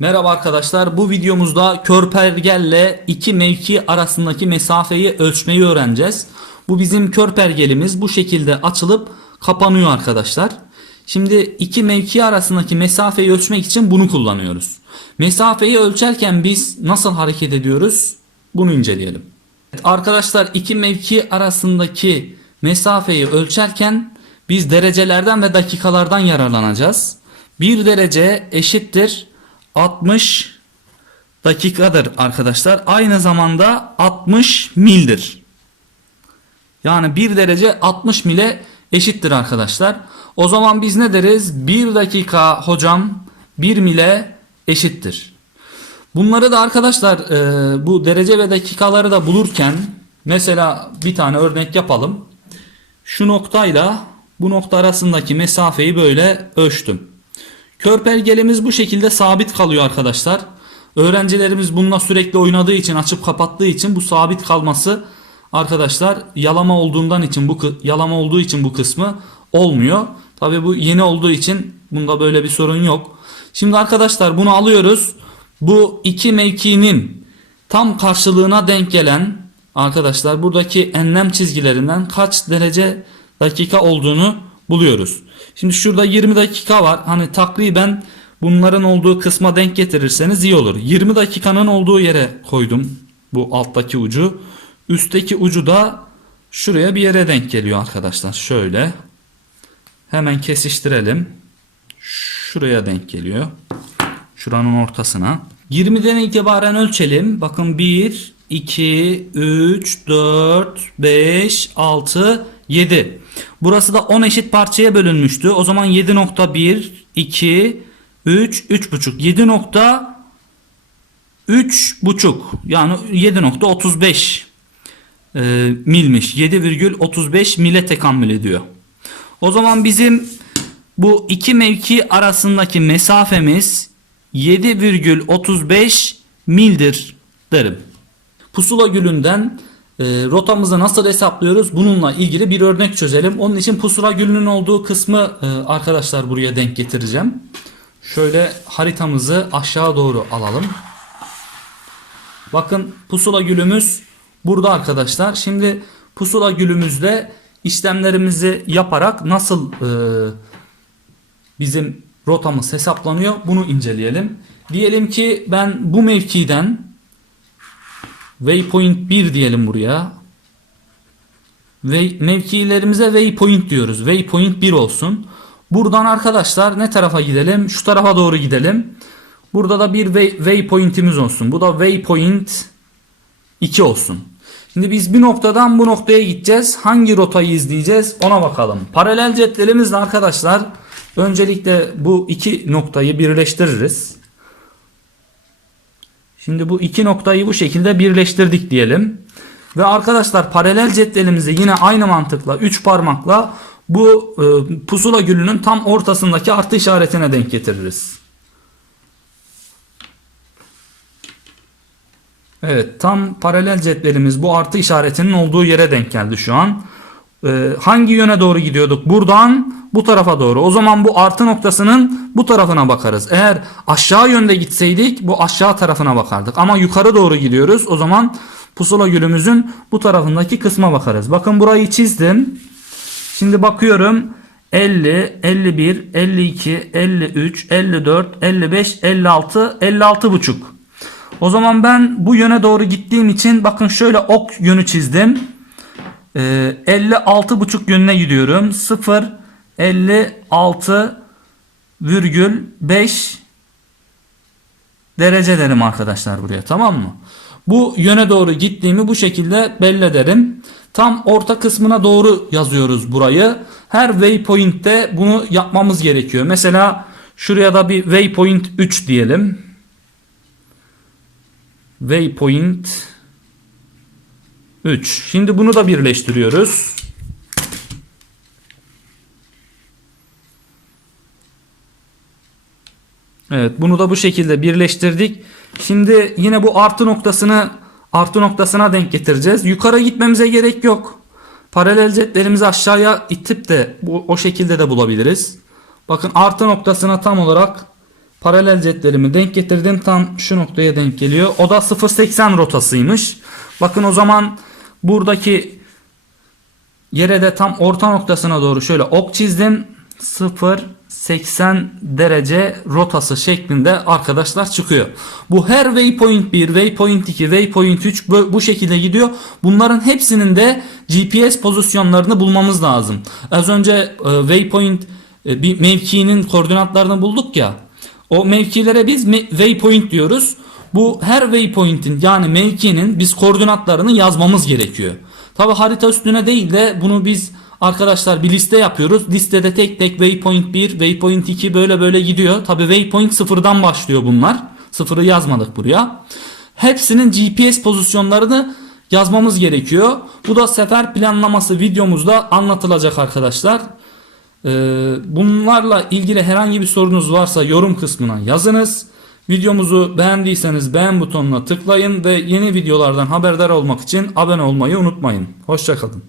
Merhaba arkadaşlar. Bu videomuzda körpergelle iki mevki arasındaki mesafeyi ölçmeyi öğreneceğiz. Bu bizim körpergelimiz bu şekilde açılıp kapanıyor arkadaşlar. Şimdi iki mevki arasındaki mesafeyi ölçmek için bunu kullanıyoruz. Mesafeyi ölçerken biz nasıl hareket ediyoruz? Bunu inceleyelim. Arkadaşlar iki mevki arasındaki mesafeyi ölçerken biz derecelerden ve dakikalardan yararlanacağız. 1 derece eşittir 60 dakikadır arkadaşlar. Aynı zamanda 60 mildir. Yani 1 derece 60 mile eşittir arkadaşlar. O zaman biz ne deriz? 1 dakika hocam 1 mile eşittir. Bunları da arkadaşlar e, bu derece ve dakikaları da bulurken mesela bir tane örnek yapalım. Şu noktayla bu nokta arasındaki mesafeyi böyle ölçtüm. Körpergelimiz bu şekilde sabit kalıyor arkadaşlar. Öğrencilerimiz bununla sürekli oynadığı için açıp kapattığı için bu sabit kalması arkadaşlar yalama olduğundan için bu yalama olduğu için bu kısmı olmuyor. Tabi bu yeni olduğu için bunda böyle bir sorun yok. Şimdi arkadaşlar bunu alıyoruz. Bu iki mevkinin tam karşılığına denk gelen arkadaşlar buradaki enlem çizgilerinden kaç derece dakika olduğunu buluyoruz. Şimdi şurada 20 dakika var. Hani takriben bunların olduğu kısma denk getirirseniz iyi olur. 20 dakikanın olduğu yere koydum bu alttaki ucu. Üstteki ucu da şuraya bir yere denk geliyor arkadaşlar. Şöyle. Hemen kesiştirelim. Şuraya denk geliyor. Şuranın ortasına. 20'den itibaren ölçelim. Bakın 1, 2, 3, 4, 5, 6, 7. Burası da 10 eşit parçaya bölünmüştü. O zaman 7.1, 2, 3, 3.5. 7 nokta 3 buçuk yani 7.35 e, milmiş 7,35 mile tekamül ediyor. O zaman bizim bu iki mevki arasındaki mesafemiz 7,35 mildir derim. Pusula gülünden e, rotamızı nasıl hesaplıyoruz? Bununla ilgili bir örnek çözelim. Onun için pusula gülünün olduğu kısmı e, arkadaşlar buraya denk getireceğim. Şöyle haritamızı aşağı doğru alalım. Bakın pusula gülümüz burada arkadaşlar. Şimdi pusula gülümüzde işlemlerimizi yaparak nasıl e, bizim rotamız hesaplanıyor bunu inceleyelim. Diyelim ki ben bu mevkiden waypoint 1 diyelim buraya. Ve mevkilerimize waypoint diyoruz. Waypoint 1 olsun. Buradan arkadaşlar ne tarafa gidelim? Şu tarafa doğru gidelim. Burada da bir way- waypoint'imiz olsun. Bu da waypoint 2 olsun. Şimdi biz bir noktadan bu noktaya gideceğiz. Hangi rotayı izleyeceğiz ona bakalım. Paralel cetvelimizle arkadaşlar öncelikle bu iki noktayı birleştiririz. Şimdi bu iki noktayı bu şekilde birleştirdik diyelim. Ve arkadaşlar paralel cetvelimizi yine aynı mantıkla 3 parmakla bu e, pusula gülünün tam ortasındaki artı işaretine denk getiririz. Evet tam paralel cetvelimiz bu artı işaretinin olduğu yere denk geldi şu an. Ee, hangi yöne doğru gidiyorduk? Buradan bu tarafa doğru. O zaman bu artı noktasının bu tarafına bakarız. Eğer aşağı yönde gitseydik bu aşağı tarafına bakardık. Ama yukarı doğru gidiyoruz. O zaman pusula gülümüzün bu tarafındaki kısma bakarız. Bakın burayı çizdim. Şimdi bakıyorum 50, 51, 52, 53, 54, 55, 56, 56 buçuk. O zaman ben bu yöne doğru gittiğim için bakın şöyle ok yönü çizdim. Ee, 56 buçuk yönüne gidiyorum. 0 56 virgül 5 derece derim arkadaşlar buraya tamam mı? Bu yöne doğru gittiğimi bu şekilde belli ederim. Tam orta kısmına doğru yazıyoruz burayı. Her waypoint'te bunu yapmamız gerekiyor. Mesela şuraya da bir waypoint 3 diyelim. Waypoint 3. Şimdi bunu da birleştiriyoruz. Evet bunu da bu şekilde birleştirdik. Şimdi yine bu artı noktasını artı noktasına denk getireceğiz. Yukarı gitmemize gerek yok. Paralel cetvelimizi aşağıya itip de bu, o şekilde de bulabiliriz. Bakın artı noktasına tam olarak Paralel jetlerimi denk getirdim. Tam şu noktaya denk geliyor. O da 0.80 rotasıymış. Bakın o zaman buradaki yere de tam orta noktasına doğru şöyle ok çizdim. 0.80 derece rotası şeklinde arkadaşlar çıkıyor. Bu her waypoint 1, waypoint 2, waypoint 3 bu, şekilde gidiyor. Bunların hepsinin de GPS pozisyonlarını bulmamız lazım. Az önce e, waypoint e, bir mevkinin koordinatlarını bulduk ya. O mevkilere biz waypoint diyoruz. Bu her waypoint'in yani mevkinin biz koordinatlarını yazmamız gerekiyor. Tabi harita üstüne değil de bunu biz arkadaşlar bir liste yapıyoruz. Listede tek tek waypoint 1, waypoint 2 böyle böyle gidiyor. Tabi waypoint sıfırdan başlıyor bunlar. Sıfırı yazmadık buraya. Hepsinin GPS pozisyonlarını yazmamız gerekiyor. Bu da sefer planlaması videomuzda anlatılacak arkadaşlar. Ee, bunlarla ilgili herhangi bir sorunuz varsa yorum kısmına yazınız. Videomuzu beğendiyseniz beğen butonuna tıklayın ve yeni videolardan haberdar olmak için abone olmayı unutmayın. Hoşçakalın.